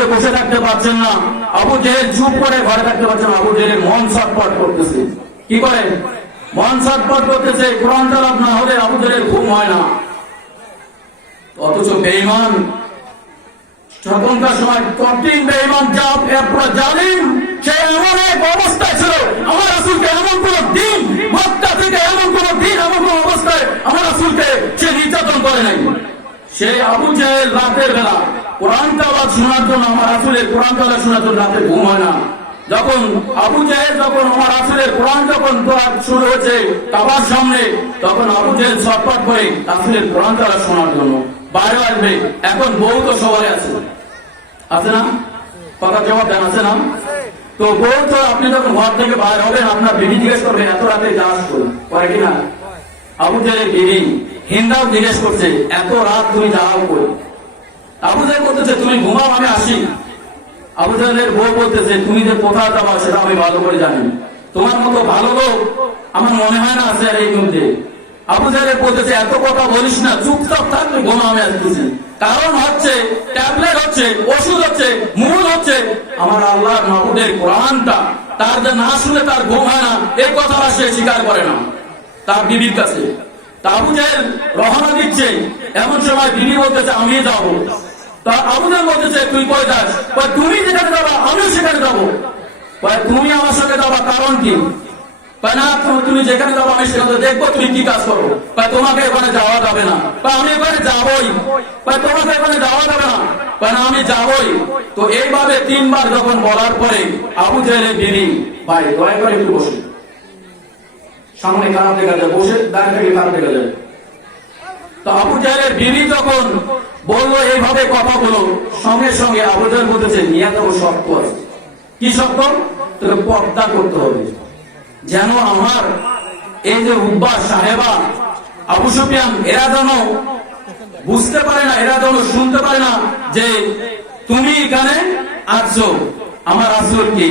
মধ্যে বসে থাকতে পারছেন না। আবু জেহেল চুপ করে ঘরে থাকতে পারছেন না। আবু জেহেলের মন ছটফট করতেছে। কি করে? মন ছটফট করতেছে। কোরআন তেলাওয়াত না হলে আবু জেহেলের ঘুম হয় না। অথচ বেঈমান তখনকার সময় কঠিন বেঈমান জালিম, সে এমন এক অবস্থায় ছিল, আমার রাসূলকে এমন কোন দিন, মক্কা থেকে এমন কোন দিন, এমন কোন অবস্থায় আমার রাসূলকে সে নির্যাতন করে নাই। সেই আবু জেহেল রাতের বেলা কোরআন তেলাওয়াত শোনার জন্য, আমার রাসূলের কোরআন তেলাওয়াত শোনার জন্য রাতে ঘুম হয় না। যখন আবু জেহেল যখন আমার রাসূলের কোরআন যখন তেলাওয়াত শুরু হয়েছে কাবার সামনে, তখন আবু জেহেল ছটফট করে রাসূলের কোরআন তেলাওয়াত শোনার জন্য বাইরে আসবে। এখন বউ তো শহরে আছে, আছে না? কথা জবাব দেন, আছে না? তো বউ তো, আপনি যখন ঘর থেকে বাইরে হবেন, আপনার বিবি জিজ্ঞেস করবে এত রাতে যাস করে কিনা? আবু জেহেলের বিবি হিন্দাও জিজ্ঞেস করছে এত রাত তুমি যাও কই? আবু জেহেল বলতেছে তুমি ঘুমাও, আমি আসি। আবু জেহেলের বউ বলতেছে তুমি যে কোথায় যাবা সেটা আমি ভালো করে জানি, তোমার মতো ভালো লোক আমার মনে হয় না আছে আর এই মধ্যে। আবু জেহেল বলতেছে এত কথা বলিস না, চুপচাপ থাক, তুই ঘুমা, আমি আসতেছি। কারণ হচ্ছে ট্যাবলেট হচ্ছে, ওষুধ হচ্ছে, মূল হচ্ছে আমার আল্লাহর মাহবুবের কোরআনটা। তার যে না শুনে তার ঘুম হয় না, এই কথাটা সে স্বীকার করে না তার বিবির কাছে। তা আবু জেহেল রওনা দিচ্ছে, এমন সময় বিবি বলতেছে আমি যাবো। তা আবু জেহেল বলতেছে তুই কই যাস? তুমি যেখানে যাবা আমিও সেখানে যাবো। তুমি আমার সঙ্গে যাবা, কারণ কি? না, তুমি যেখানে যাবো আমি সেখানে দেখবো তুমি কি কাজ করো। তোমাকে এখানে যাওয়া যাবে না। আমি এখানে যাবই। তোমাকে এখানে যাওয়া যাবে না। না, আমি যাবই। তো এইভাবে তিনবার যখন বলার পরে আবু জেহেলের বিবি, ভাই দয়া করে একটু বসে, সামনে খারাপ দেখা যায়, বসে দাঁড়িয়ে থেকে খারাপ দেখা যায়। তো আবু জেহেলের বিবি যখন বললো এইভাবে কথা বলো, সঙ্গে সঙ্গে আবু জেহেল বলতেছে নিয়ে তো শর্ত আছে। কি শর্ত? তোকে পর্দা করতে হবে, যেন আমার এই যে উব্বা সাহেবা আবু সুফিয়ান এরা যেন বুঝতে পারে না, এরা যেন শুনতে পারে না যে তুমি এখানে আসছো। আমার রাসূল কি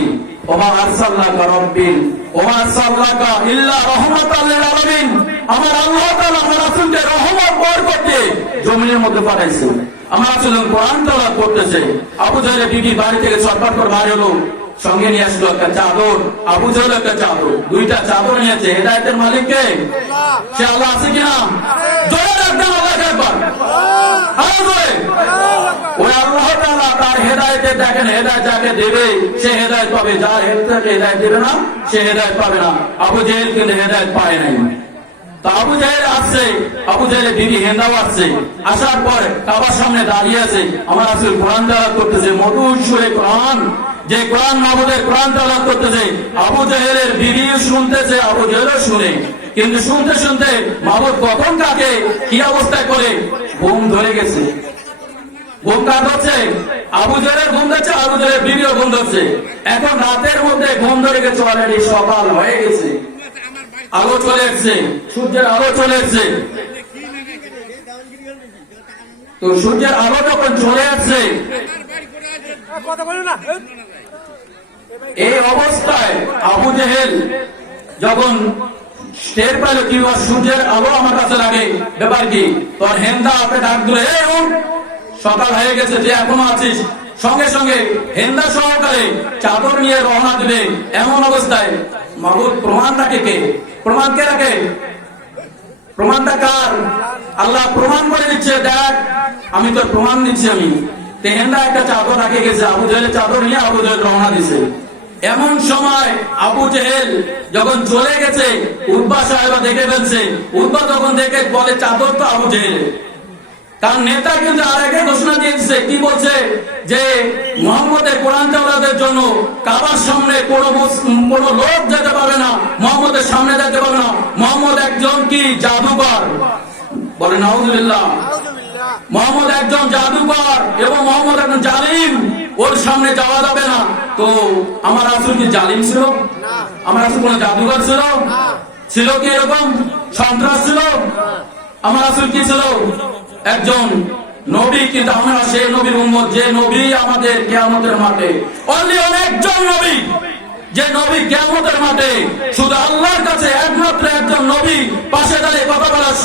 ওমা আরসালনাকা রাব্বিল ওমা আরসালনাকা ইল্লা রাহমাতাল লিল আলামিন, আমার আল্লাহ তাআলা আমার রাসূলকে রহমত বরকত দিয়ে জমিনের মধ্যে পাঠাইছে। আমার রাসূল কোরআন তেলাওয়াত করতেছে। আবু জেহেলের বিবি বাড়ি থেকে ছটফট করে বাইরে হলো, সঙ্গে নিয়ে আসলো একটা চাদর। আবু জেহেল একটা চাদর, দুইটা চাদর নিয়েছে। হেদায়েতের মালিক কে? সে আল্লাহ আছে কিনা? জোরে রাখবেন আল্লাহ একবার, আরো জোরে। ওই আল্লাহ তাআলা তার হেদায়েতে দেখেন, হেদায়েত যাকে দেবে সে হেদায়েত পাবে, যার হেদায়েত দেবে না সে হেদায়েত পাবে না। আবু জেহেল কিন্তু হেদায়েত পায় নাই। তা আবু জেহেল আসছে, আবু জেহেলের বিবি হিন্দাও আসছে। আসার পর কাবার সামনে দাঁড়িয়ে আছে, আমার রাসূল কোরআন তেলাওয়াত করতেছে, মধুর সুরে কোরআন, যে কোরআন মাহমুদের কোরআন তেলাওয়াত করতেছে। আবু জেহেলের বিবি শুনতেছে, আবু জেহেলও শুনে। কিন্তু শুনতে শুনতে মাহমুদ কখন কাকে কি অবস্থায় করে ঘুম ধরে গেছে। ঘুম কার ধরছে? আবু জেহেলের ঘুম ধরছে, আবু জেহেলের বিবিও ঘুম ধরছে। এখন রাতের মধ্যে ঘুম ধরে গেছে, অলরেডি সকাল হয়ে গেছে, আলো চলে এসছে, সূর্যের আলো চলে এসছে। তো সূর্যের আলো যখন চলে আসছে, এই অবস্থায় আবু জেহেল যখন টের পেল কি সূর্যের আলো আমার কাছে লাগে, ব্যাপার কি? তোর হেন্দা আপনি ডাক দিলে সকাল হয়ে গেছে, যে এখনো আছিস। সঙ্গে সঙ্গে হেন্দা সহকারে চাদর নিয়ে রওনা দিবে। এমন অবস্থায় মাহবুব প্রমাণটাকে কে? প্রমাণ কে রাখে? প্রমাণটা কার? আল্লাহ প্রমাণ করে দিচ্ছে, দেখ আমি তোর প্রমাণ দিচ্ছি। আমি তেহেন্দা একটা চাদর রাখে গেছে, আবু জেহেলের চাদর নিয়ে আবু জেহেল রওনা দিছে। এমন সময় আবু জেহেল যখন চলে গেছে, উতবা সাহেবা দেখে ফেলছে। উতবা যখন দেখে বলে চাদর তো আবু জেহেলের। তার নেতা কিন্তু আরেকে ঘোষণা দিয়েছে, কি বলছে যে মুহাম্মদের কোরআন তেলাওয়াতের জন্য কাবার সামনে কোন লোক যেতে পারবে না, মুহাম্মদের সামনে যেতে পারবে না। মুহাম্মদ একজন কি জাদুকর, বলে নাউজুবিল্লাহ। মুহাম্মদ একজন জাদুকর এবং মুহাম্মদ একজন জালিম, ওর সামনে যাওয়া যাবে না। তো আমার রাসূল কি জালিম ছিল? আমার রাসূল কোন জাদুকর ছিল? ছিল কি এরকম সন্ত্রাস ছিল? আমার রাসূল কি ছিল? একজন নবী। কিন্তু আমরা সেই নবীর উম্মত, যে নবী আমাদের কিয়ামতের মাঠে অনলি একজন নবী, যে নবী কিয়ামতের মাঠে শুধু আল্লাহর কাছে একমাত্র একজন নবী পাশে দাঁড়িয়ে কথা বলার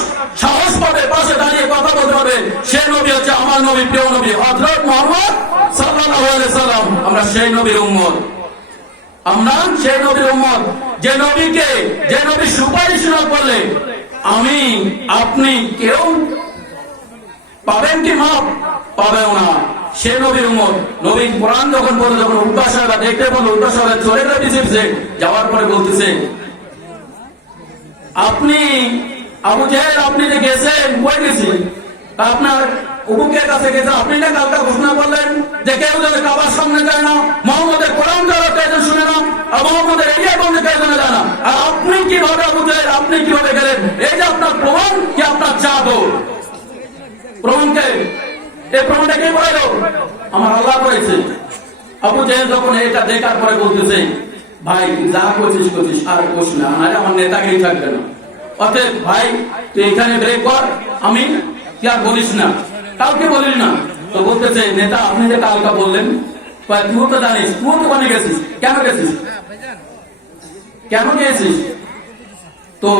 সাহস পাবে, পাশে দাঁড়িয়ে কথা বলতে পারবে, সে নবী হচ্ছে আমার নবী, প্রিয় নবী হযরত মুহাম্মদ সাল্লাল্লাহু আলাইহি সাল্লাম। আমরা সেই নবীর উম্মত, আমরা সেই নবীর উম্মত যে নবীকে, যে নবী সুপারিশ না করলে আমি আপনি কেউ পাবেন কি মাপ? পাবেও না। সে নবীর উম্মত। নবী কোরআন যখন পড়ে, যখন উদ্বাস সাহেব দেখতে বলল, উদ্বাস সাহেব চলে গেছে, যাওয়ার পরে বলতেছে, আপনি আবু জাহেল আপনি যে গেছেন, কই গেছি? আপনার উবুকের কাছে গেছে, আপনি না কালকে ঘোষণা করলেন যে কেউ যেন কাবার সামনে যায় না, মোহাম্মদের কোরআন দ্বারা কেউ শুনে না, আর মোহাম্মদের এরিয়া বন্ধে কেউ যেন যায় না। আর আপনি কিভাবে আবু জাহেল, আপনি কিভাবে গেলেন? এই যে আপনার প্রমাণ কি আপনার জাদু? প্রমাণকে, এই প্রমাণটা কে করাইল? আমার আল্লাহ করেছে। আবু জাহেল যখন এটা দেখার পরে বলতেছে, ভাই যা করছিস করছিস, আর কোশ না, নাহলে আমার নেতাগিরি থাকবে না। অতএব ভাই তুই এখানে ব্রেক কর, আমি কি আর বলিস না, কাউকে বলিস না। তো বলতেছে, নেতা আপনি যে কালকা বললেন, তুইও তো জানিস, তুইও তো ওখানে গেছিস, কেন গেছিস? কেন গিয়েছিস? তো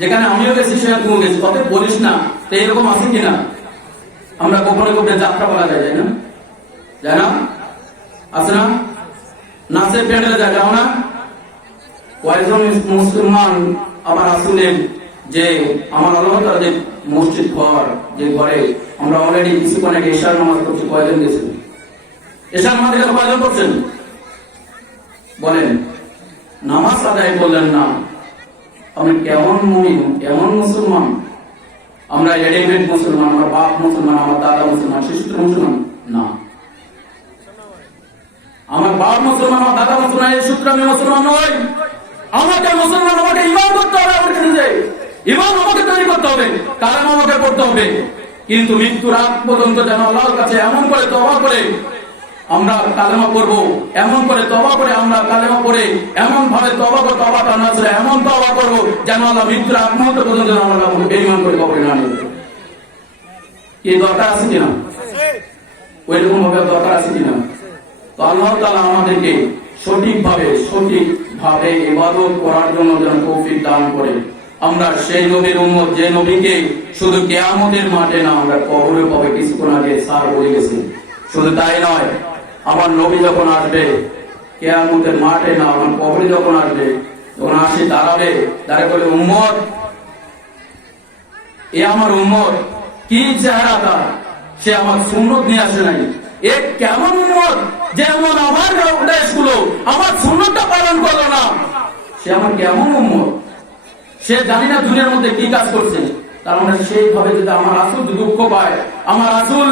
যেখানে আমিও গেছি সেখানে তুইও গেছিস, অতএব বলিস না। তো এরকম আছে কিনা? আমরা গোপনে গোপনে যাত্রা বলা যায়, যায় না? যায় না? আছে না? নাচের প্যান্ডেলে যায়, যাও না? কয়েকজন মুসলমান আবার আসলেন যে আমার আল্লাহ তাআলা যে মসজিদ ঘর, যে ঘরে আমরা অলরেডি কিছুক্ষণ আগে এশার নামাজ পড়ছি, কয়জন গেছেন? এশার নামাজ এখানে কয়জন পড়ছেন? বলেন। নামাজ আদায় করলেন না, আপনি কেমন মুমিন, কেমন মুসলমান? আমরা রেডিমেড মুসলমান, আমার বাপ মুসলমান, আমার দাদা মুসলমান, শিশু মুসলমান না। আমার বাপ মুসলমান, আমার দাদা মুসলমান, এই সূত্রে আমি মুসলমান নই। আমাকে মুসলমান, আমাকে ইমান করতে হবে, আমাকে নিজে ইমান আমাকে তৈরি করতে হবে, কালাম আমাকে পড়তে হবে। কিন্তু মৃত্যুর আগ পর্যন্ত যেন আল্লাহর কাছে এমন করে তওবা করে আমরা কালেমা পড়বো, এমন করে তওবা করে আমরা কালেমা পড়ে এমন ভাবে তওবাটা না ছিল, এমন তওবা করবো যেন আল্লাহ মৃত্যুর আগ মুহূর্ত পর্যন্ত আমরা বেঈমান করে কবরে না নিতে। কি দরকার আছে কিনা? ওইরকম ভাবে দরকার আছে কিনা? তো আল্লাহ তাআলা আমাদেরকে সঠিকভাবে ইবাদত করার জন্য যেন তৌফিক দান করে। আমরা সেই নবীর উম্মত, যে নবীকে শুধু কিয়ামতের মাঠে না, আমরা কবরে পাবে। কিছুক্ষণ আগে স্যার বলে গেছে, শুধু তাই নয়, আমার নবী যখন আসবে কিয়ামতের মাঠে না, আমার কবরে যখন আসবে, যখন আসে দাঁড়াবে, দাঁড়িয়ে বলে, উম্মত, এ আমার উম্মত, কি চেহারা তার, সে আমার সুন্নত নিয়ে আসে নাই। এ কেমন উম্মত, যেমন আমার দেশগুলো আমার সুন্নতটা পালন করলো না, সে আমার কেমন উম্মত? সে জানি না দুনিয়ার মধ্যে কি কাজ করছে। তার মানে সেইভাবে যদি আমার রাসূল দুঃখ পায়, আমার রাসূল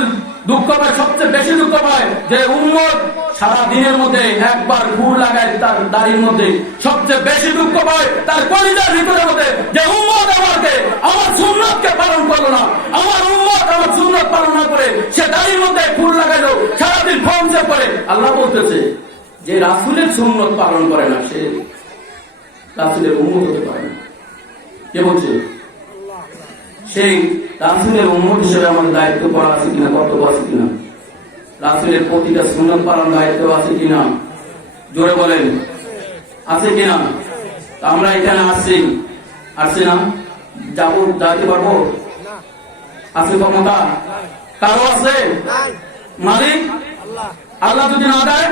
দুঃখ পায়, সবচেয়ে বেশি দুঃখ পায় যে উম্মত সারা দিনের মধ্যে একবার ঘুর লাগায় তার দাড়ির মধ্যে, সবচেয়ে বেশি দুঃখ পায় তার কলিজার ভিতরের মধ্যে যে উম্মত আমাকে, আমার সুন্নতকে পালন করলো না, আমার উম্মত আমার সুন্নত পালন না করে সে দাড়ির মধ্যে ঘুর লাগাইলো, সারাদিন ফোনসে করে। আল্লাহ বলতেছে যে রাসূলের সুন্নত পালন করে না, সে রাসূলের উম্মত হতে পারে না। কে বলছে? সেই রাসূলের উম্মত হিসেবে আমাদের দায়িত্ব করা আছে কিনা, কর্তব্য আছে কিনা? রাসূলের প্রতিটা সুন্নাত পালন দায়িত্ব আছে কিনা? জোরে বলেন, আছে কিনা? আমরা এখানে আসছি না, যাইতে পারবো? আছে ক্ষমতা কারো? আছে? মালিক আল্লাহ যদি না দেয়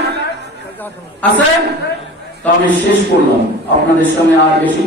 আছে। তো আমি শেষ করলাম, আপনাদের সামনে আর বেশি